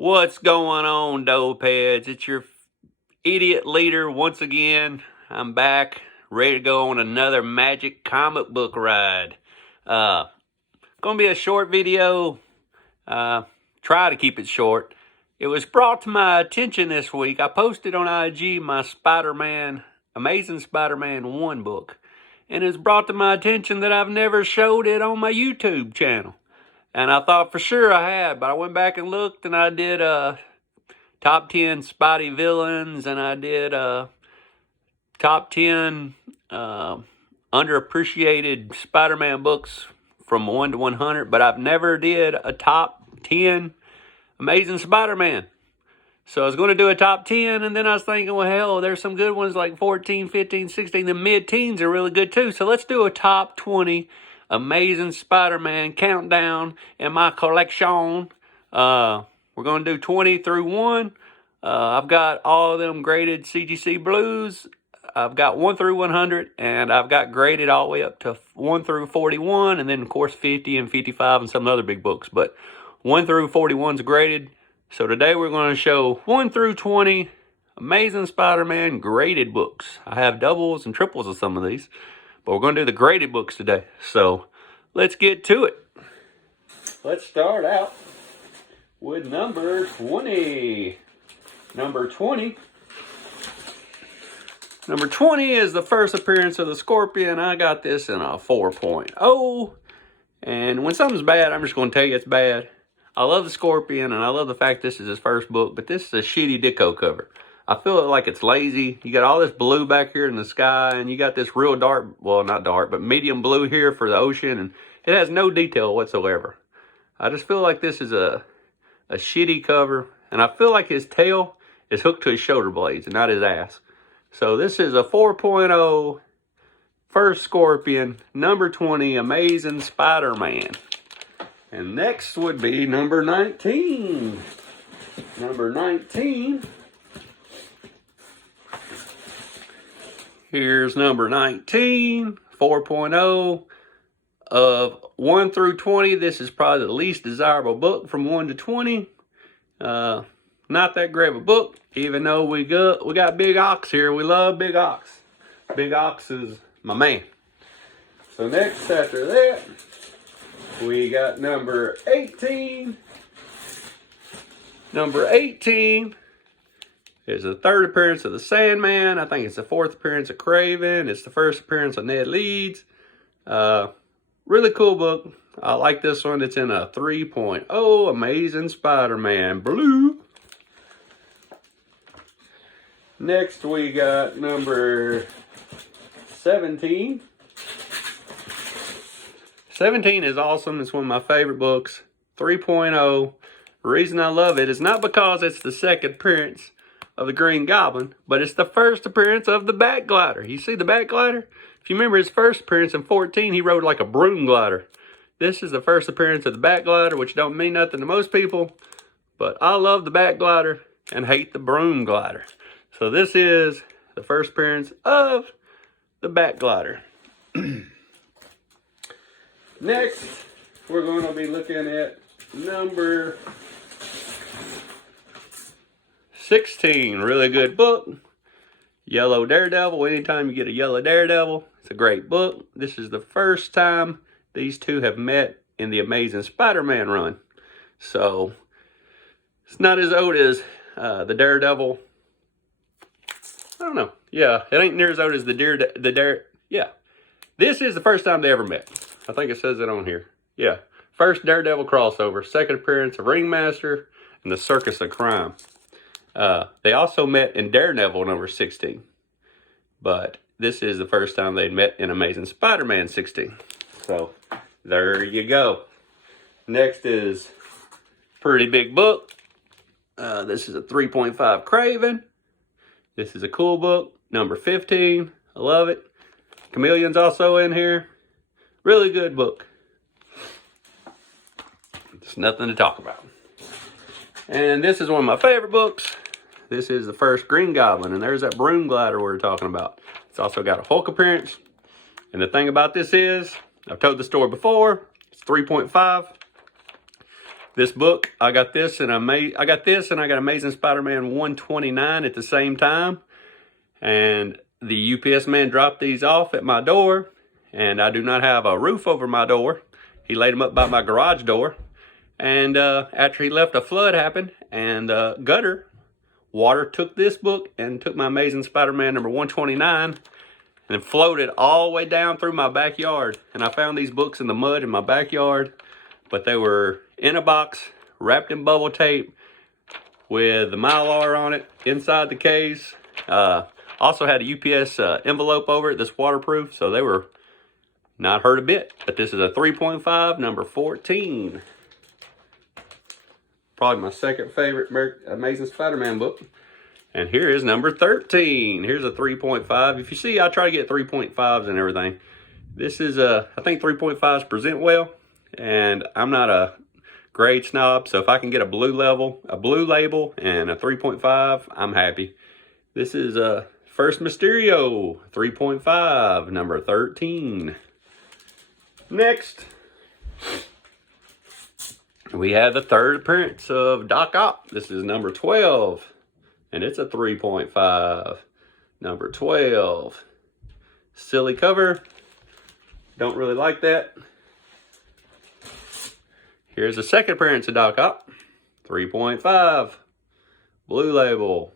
What's going on, dope heads? It's your idiot leader once again. I'm back, ready to go on another magic comic book ride. Gonna be a short video. Try to keep it short. It was brought to my attention this week. I posted on IG my Amazing Spider-Man 1 book. And it's brought to my attention that I've never showed it on my YouTube channel. And I thought for sure I had, but I went back and looked, and I did top 10 Spidey villains, and I did top 10 underappreciated Spider-Man books from 1 to 100, but I've never did a top 10 Amazing Spider-Man. So I was going to do a top 10, and then I was thinking, well, hell, there's some good ones like 14, 15, 16. The mid-teens are really good too. So let's do a top 20 Amazing Spider-Man countdown in my collection. We're going to do 20 through 1. I've got all of them graded CGC blues. I've got 1 through 100, and I've got graded all the way up to 1 through 41, and then, of course, 50 and 55 and some other big books. But 1 through 41 is graded. So today we're going to show 1 through 20 Amazing Spider-Man graded books. I have doubles and triples of some of these, but we're going to do the graded books today. So let's get to it. Let's start out with number 20. Number 20 is the first appearance of the Scorpion. I got this in a 4.0. And when something's bad, I'm just going to tell you it's bad. I love the Scorpion, and I love the fact this is his first book, but this is a shitty Ditko cover. I feel like it's lazy. You got all this blue back here in the sky, and you got this real dark, well, not dark, but medium blue here for the ocean, and it has no detail whatsoever. I just feel like this is a shitty cover, and I feel like his tail is hooked to his shoulder blades and not his ass. So this is a 4.0 first Scorpion, number 20, Amazing Spider-Man. And next would be number 19. Number 19. Here's number 19, 4.0. Of 1 through 20, this is probably the least desirable book from 1 to 20. Not that great of a book, even though we got Big Ox here. We love Big Ox. Big Ox is my man. So next after that, we got number 18. Number 18 is the third appearance of the Sandman. I think it's the fourth appearance of Kraven. It's the first appearance of Ned Leeds. Really cool book. I like this one. It's in a 3.0, Amazing Spider-Man Blue. Next we got number 17. 17 is awesome. It's one of my favorite books. 3.0. The reason I love it is not because it's the second appearance of the Green Goblin, but it's the first appearance of the Bat Glider. You see the Bat Glider? If you remember his first appearance in 14, he rode like a broom glider. This is the first appearance of the Bat Glider, which don't mean nothing to most people, but I love the Bat Glider and hate the broom glider. So this is the first appearance of the Bat Glider. Next, we're going to be looking at number 16. Really good book. Yellow Daredevil. Anytime you get a Yellow Daredevil, it's a great book. This is the first time these two have met in the Amazing Spider-Man run. So, it's not as old as the Daredevil. I don't know. Yeah, it ain't near as old as yeah. This is the first time they ever met. I think it says it on here. Yeah. First Daredevil crossover. Second appearance of Ringmaster and the Circus of Crime. They also met in Daredevil number 16. But this is the first time they'd met in Amazing Spider-Man 16. So, there you go. Next is pretty big book. This is a 3.5 Kraven. This is a cool book. Number 15. I love it. Chameleon's also in here. Really good book. It's nothing to talk about. And this is one of my favorite books. This is the first Green Goblin. And there's that broom glider we were talking about. It's also got a Hulk appearance. And the thing about this is, I've told the story before. It's 3.5. This book, I got this and I got Amazing Spider-Man 129 at the same time. And the UPS man dropped these off at my door, and I do not have a roof over my door. He laid them up by my garage door. And after he left, a flood happened, and gutter water took this book and took my Amazing Spider-Man number 129 and floated all the way down through my backyard. And I found these books in the mud in my backyard, but they were in a box, wrapped in bubble tape with the Mylar on it inside the case. Also had a UPS envelope over it that's waterproof, so they were not hurt a bit. But this is a 3.5, number 14. Probably my second favorite Amazing Spider-Man book. And here is number 13. Here's a 3.5. If you see, I try to get 3.5s and everything. This is I think 3.5s present well, and I'm not a grade snob, so if I can get a blue label, and a 3.5, I'm happy. This is First Mysterio, 3.5, number 13. Next, we have the third appearance of Doc Ock. This is number 12, and it's a 3.5, number 12. Silly cover. Don't really like that. Here's the second appearance of Doc Ock, 3.5, blue label.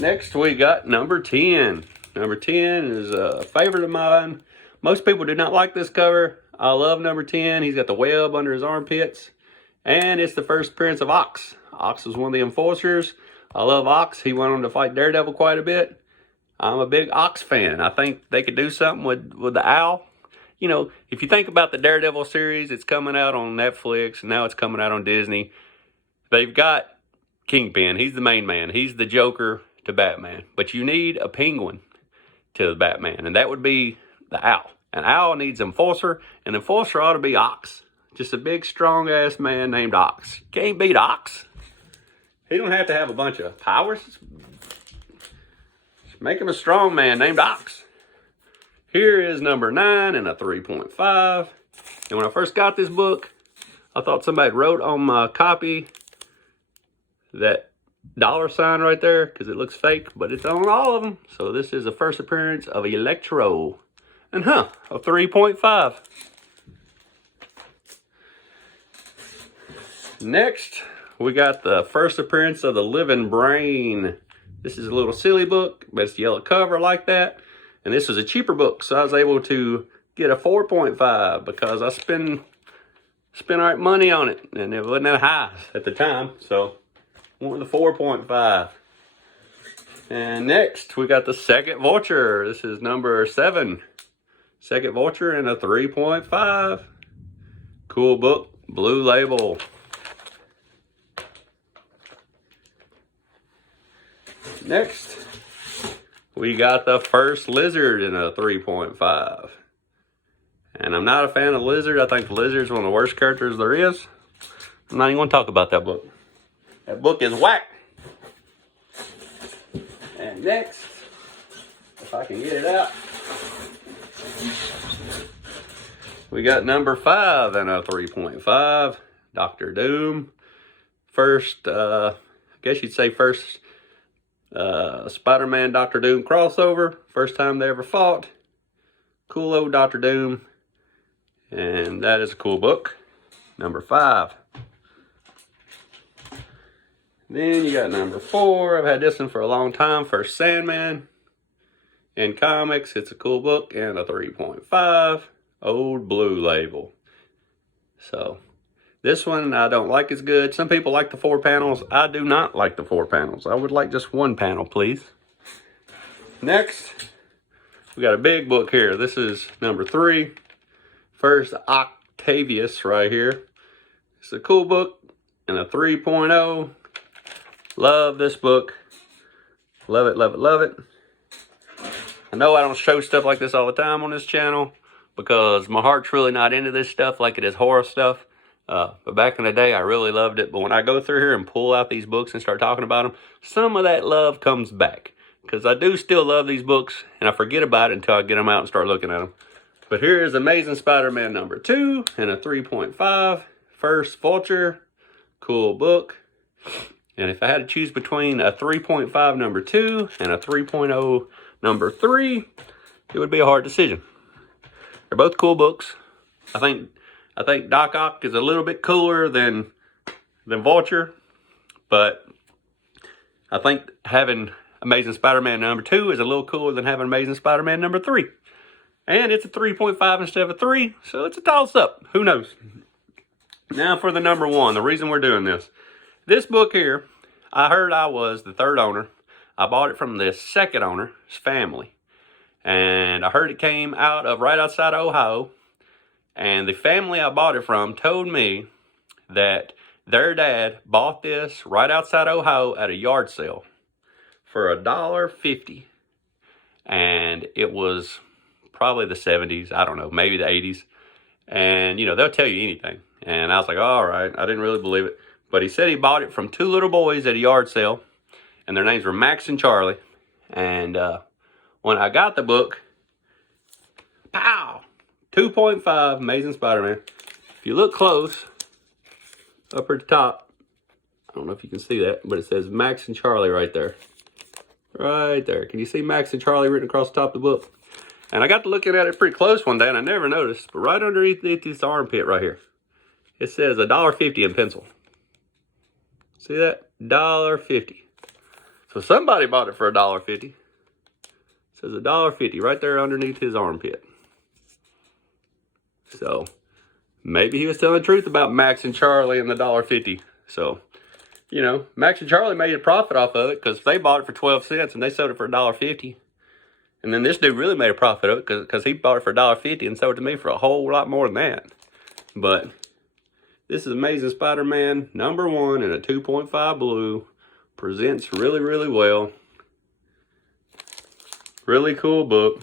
Next, we got number 10. Number 10 is a favorite of mine. Most people do not like this cover. I love number 10. He's got the web under his armpits. And it's the first appearance of Ox. Ox was one of the enforcers. I love Ox. He went on to fight Daredevil quite a bit. I'm a big Ox fan. I think they could do something with the Owl. You know, if you think about the Daredevil series, it's coming out on Netflix, and now it's coming out on Disney. They've got Kingpin. He's the main man. He's the Joker to Batman. But you need a penguin to the Batman, and that would be the Owl. An Owl needs an enforcer, and the enforcer ought to be Ox. Just a big, strong-ass man named Ox. You can't beat Ox. He don't have to have a bunch of powers. Just make him a strong man named Ox. Here is number 9 and a 3.5. And when I first got this book, I thought somebody wrote on my copy that $sign right there because it looks fake, but it's on all of them. So this is the first appearance of Electro. And a 3.5. Next, we got the first appearance of the Living Brain. This is a little silly book, but it's yellow cover like that. And this was a cheaper book, so I was able to get a 4.5 because I spent all right money on it, and it wasn't that high at the time, so I went with the 4.5. And next, we got the Second Vulture. This is number 7. Second Vulture and a 3.5. Cool book, blue label. Next, we got the First Lizard in a 3.5. And I'm not a fan of Lizard. I think Lizard's one of the worst characters there is. I'm not even going to talk about that book. That book is whack. And next, if I can get it out, we got number 5 and a 3.5. Doctor Doom. First, I guess you'd say first Spider-Man Doctor Doom crossover. First time they ever fought. Cool old Doctor Doom. And that is a cool book. Number 5. Then you got number 4. I've had this one for a long time. First Sandman. In comics, it's a cool book and a 3.5. Old blue label. So, this one I don't like as good. Some people like the 4 panels. I do not like the 4 panels. I would like just 1 panel, please. Next, we got a big book here. This is number 3. First Octavius right here. It's a cool book and a 3.0. Love this book. Love it, love it, love it. I know I don't show stuff like this all the time on this channel because my heart's really not into this stuff like it is horror stuff. But back in the day, I really loved it. But when I go through here and pull out these books and start talking about them, some of that love comes back. Because I do still love these books, and I forget about it until I get them out and start looking at them. But here is Amazing Spider-Man number 2 and a 3.5. First Vulture, cool book. And if I had to choose between a 3.5 number 2 and a 3.0 number 3, it would be a hard decision. They're both cool books. I think Doc Ock is a little bit cooler than Vulture, but I think having Amazing Spider-Man number 2 is a little cooler than having Amazing Spider-Man number 3. And it's a 3.5 instead of a 3, so it's a toss-up. Who knows? Now for the number 1, the reason we're doing this. This book here, I heard I was the 3rd owner. I bought it from the 2nd owner's family. And I heard it came out of right outside Ohio. And the family I bought it from told me that their dad bought this right outside Ohio at a yard sale for $1.50. And it was probably the 70s, I don't know, maybe the 80s. And, you know, they'll tell you anything. And I was like, all right, I didn't really believe it. But he said he bought it from 2 little boys at a yard sale. And their names were Max and Charlie. And when I got the book, pow! 2.5 Amazing Spider-Man. If you look close, up at the top, I don't know if you can see that, but it says Max and Charlie right there. Right there. Can you see Max and Charlie written across the top of the book? And I got to looking at it pretty close one day, and I never noticed, but right underneath this armpit right here, it says $1.50 in pencil. See that? $1.50. So somebody bought it for $1.50. It says $1.50 right there underneath his armpit. So maybe he was telling the truth about Max and Charlie and the $1.50. So, you know, Max and Charlie made a profit off of it because they bought it for 12 cents and they sold it for $1.50. And then this dude really made a profit of it because he bought it for $1.50 and sold it to me for a whole lot more than that. But this is Amazing Spider-Man number 1 in a 2.5 blue. Presents really, really well. Really cool book.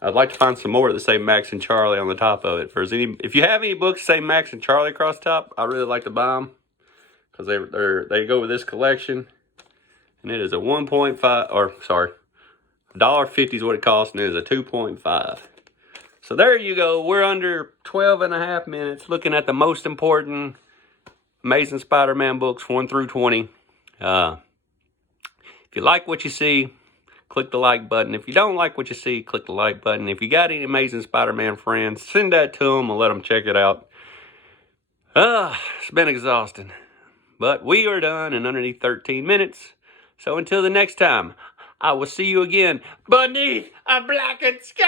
I'd like to find some more that say Max and Charlie on the top of it. If you have any books that say Max and Charlie across the top, I really like to buy them because they go with this collection. And it is a $1.50 is what it costs, and it is a 2.5. So there you go. We're under 12 and a half minutes looking at the most important Amazing Spider-Man books 1 through 20. If you like what you see, click the like button. If you don't like what you see, click the like button. If you got any Amazing Spider-Man friends, send that to them and let them check it out. It's been exhausting. But we are done in underneath 13 minutes. So until the next time, I will see you again beneath a blackened sky.